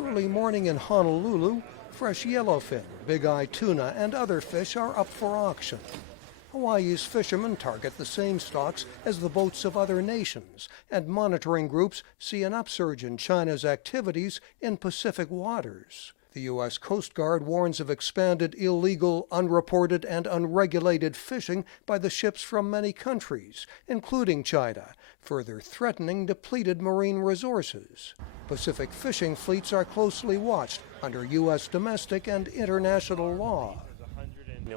Early morning in Honolulu, fresh yellowfin, big-eye tuna, and other fish are up for auction. Hawaii's fishermen target the same stocks as the boats of other nations, and monitoring groups see an upsurge in China's activities in Pacific waters. The U.S. Coast Guard warns of expanded illegal, unreported, and unregulated fishing by the ships from many countries, including China, further threatening depleted marine resources. Pacific fishing fleets are closely watched under U.S. domestic and international law.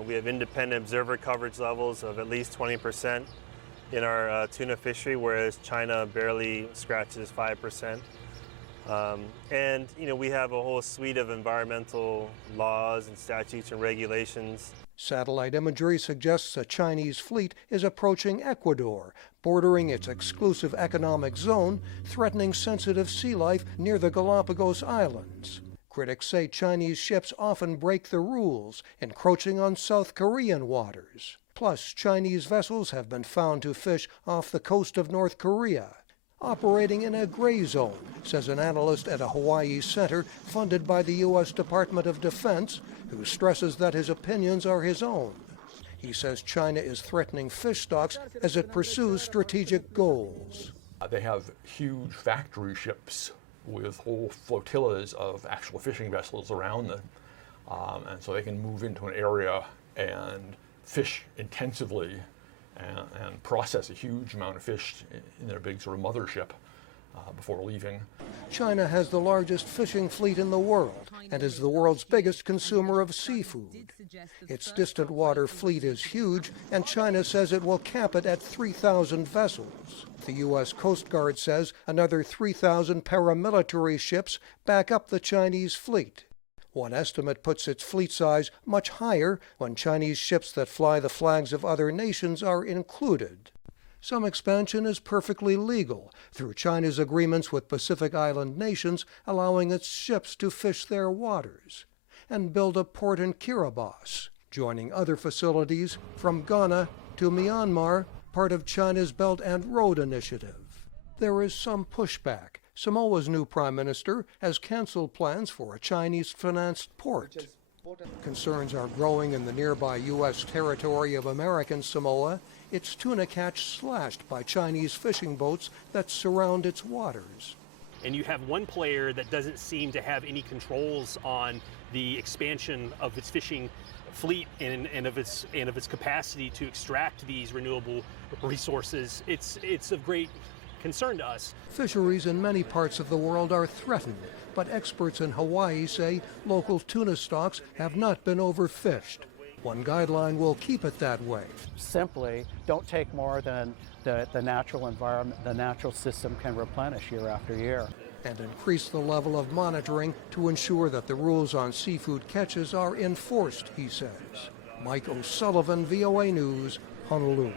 We have independent observer coverage levels of at least 20% in our tuna fishery, whereas China barely scratches 5%. And we have a whole suite of environmental laws and statutes and regulations. Satellite imagery suggests a Chinese fleet is approaching Ecuador, bordering its exclusive economic zone, threatening sensitive sea life near the Galapagos Islands. Critics say Chinese ships often break the rules, encroaching on South Korean waters. Plus, Chinese vessels have been found to fish off the coast of North Korea, operating in a gray zone, says an analyst at a Hawaii center funded by the U.S. Department of Defense, who stresses that his opinions are his own. He says China is threatening fish stocks as it pursues strategic goals. They have huge factory ships with whole flotillas of actual fishing vessels around them. And so they can move into an area and fish intensively and process a huge amount of fish in their big sort of mothership before leaving. China has the largest fishing fleet in the world and is the world's biggest consumer of seafood. Its distant water fleet is huge, and China says it will cap it at 3,000 vessels. The U.S. Coast Guard says another 3,000 paramilitary ships back up the Chinese fleet. One estimate puts its fleet size much higher when Chinese ships that fly the flags of other nations are included. Some expansion is perfectly legal through China's agreements with Pacific Island nations allowing its ships to fish their waters, and build a port in Kiribati, joining other facilities from Ghana to Myanmar, part of China's Belt and Road Initiative. There is some pushback. Samoa's new prime minister has canceled plans for a Chinese-financed port. Concerns are growing in the nearby U.S. territory of American Samoa, its tuna catch slashed by Chinese fishing boats that surround its waters. And you have one player that doesn't seem to have any controls on the expansion of its fishing fleet and of its capacity to extract these renewable resources. It's of great concern to us. Fisheries in many parts of the world are threatened, but experts in Hawaii say local tuna stocks have not been overfished. One guideline will keep it that way. Simply don't take more than the natural environment, the natural system can replenish year after year. And increase the level of monitoring to ensure that the rules on seafood catches are enforced, he says. Mike O'Sullivan, VOA News, Honolulu.